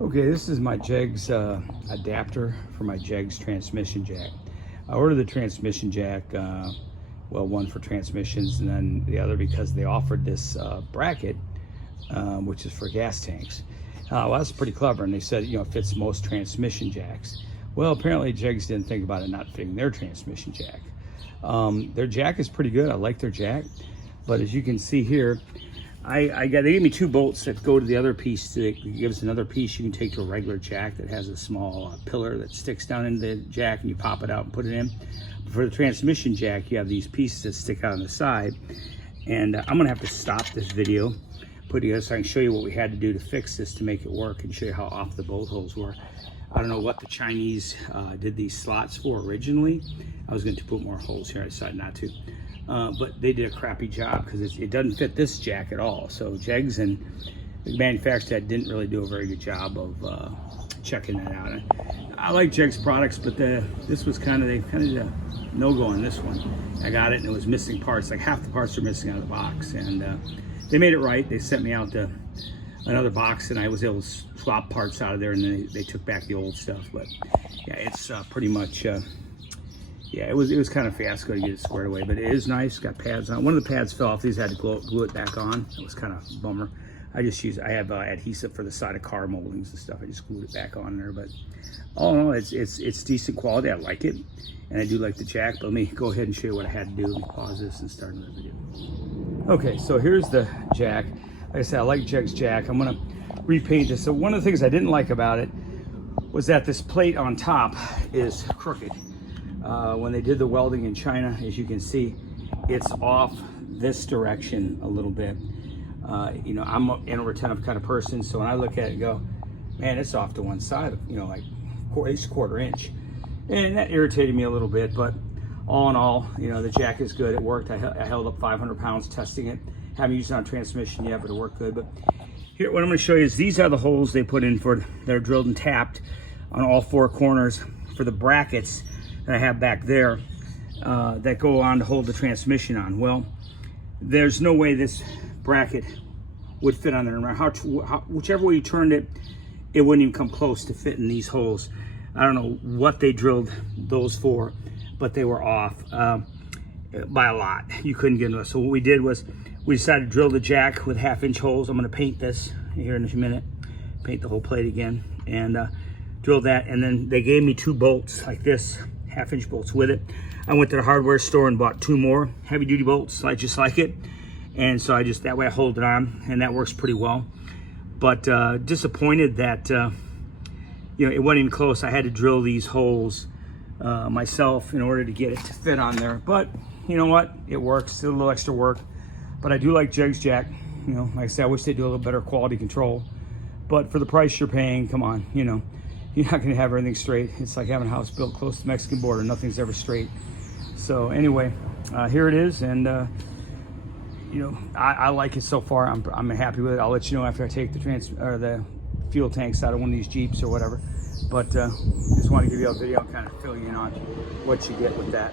Okay, this is my JEGs adapter for my JEGs transmission jack. I ordered the transmission jack, well, one for transmissions and then the other because they offered this bracket, which is for gas tanks. Well, that's pretty clever, and they said, you know, it fits most transmission jacks. Well, apparently JEGs didn't think about it not fitting their transmission jack. Their jack is pretty good. I like their jack, but as you can see here, they gave me two bolts that go to the other piece. It gives another piece you can take to a regular jack that has a small pillar that sticks down into the jack, and you pop it out and put it in. But for the transmission jack, you have these pieces that stick out on the side. And I'm gonna have to stop this video, put it together so I can show you what we had to do to fix this to make it work and show you how off the bolt holes were. I don't know what the Chinese did these slots for originally. I was going to put more holes here, I decided not to. But they did a crappy job because it doesn't fit this jack at all. So JEGs and the manufacturer didn't really do a very good job of checking that out. I like JEGs products, but this was kind of a no-go on this one. I got it and it was missing parts. Like half the parts are missing out of the box, and they made it right. They sent me out to another box and I was able to swap parts out of there, and then they took back the old stuff. But yeah, it's pretty much yeah, it was kind of fiasco to get it squared away, but it is nice. Got pads on. One of the pads fell off. These had to glue it back on. It was kind of a bummer. I have adhesive for the side of car moldings and stuff. I just glued it back on there. But all in all, it's decent quality. I like it, and I do like the jack. But let me go ahead and show you what I had to do. Let me pause this and start another video. Okay, so here's the jack. Like I said, I like JEGs jack. I'm gonna repaint this. So one of the things I didn't like about it was that this plate on top is crooked. When they did the welding in China, as you can see, it's off this direction a little bit. You know, I'm an inattentive kind of person, so when I look at it and go, man, it's off to one side, you know, like at least a quarter inch. And that irritated me a little bit, but all in all, you know, the jack is good. It worked. I held up 500 pounds testing it. Haven't used it on transmission yet, but it worked good. But here, what I'm going to show you is these are the holes they put in for, they're drilled and tapped on all four corners for the brackets that I have back there that go on to hold the transmission on. Well, there's no way this bracket would fit on there. No matter whichever way you turned it, it wouldn't even come close to fitting these holes. I don't know what they drilled those for, but they were off by a lot. You couldn't get into it. So what we did was we decided to drill the jack with 1/2-inch holes. I'm going to paint this here in a minute, paint the whole plate again, and drill that. And then they gave me two bolts like this, 1/2-inch bolts with it. I went to the hardware store and bought two more heavy-duty bolts, just like it. And so that way I hold it on, and that works pretty well. But disappointed that you know, it wasn't even close. I had to drill these holes myself in order to get it to fit on there. But you know what? It works. Still a little extra work. But I do like JEGs jack. You know, like I said, I wish they'd do a little better quality control. But for the price you're paying, come on, you know, you're not going to have everything straight. It's like having a house built close to the Mexican border. Nothing's ever straight. So anyway, here it is, and you know, I like it so far. I'm happy with it. I'll let you know after I take the fuel tanks out of one of these Jeeps or whatever. But just want to give you a video and kind of fill you in on what you get with that.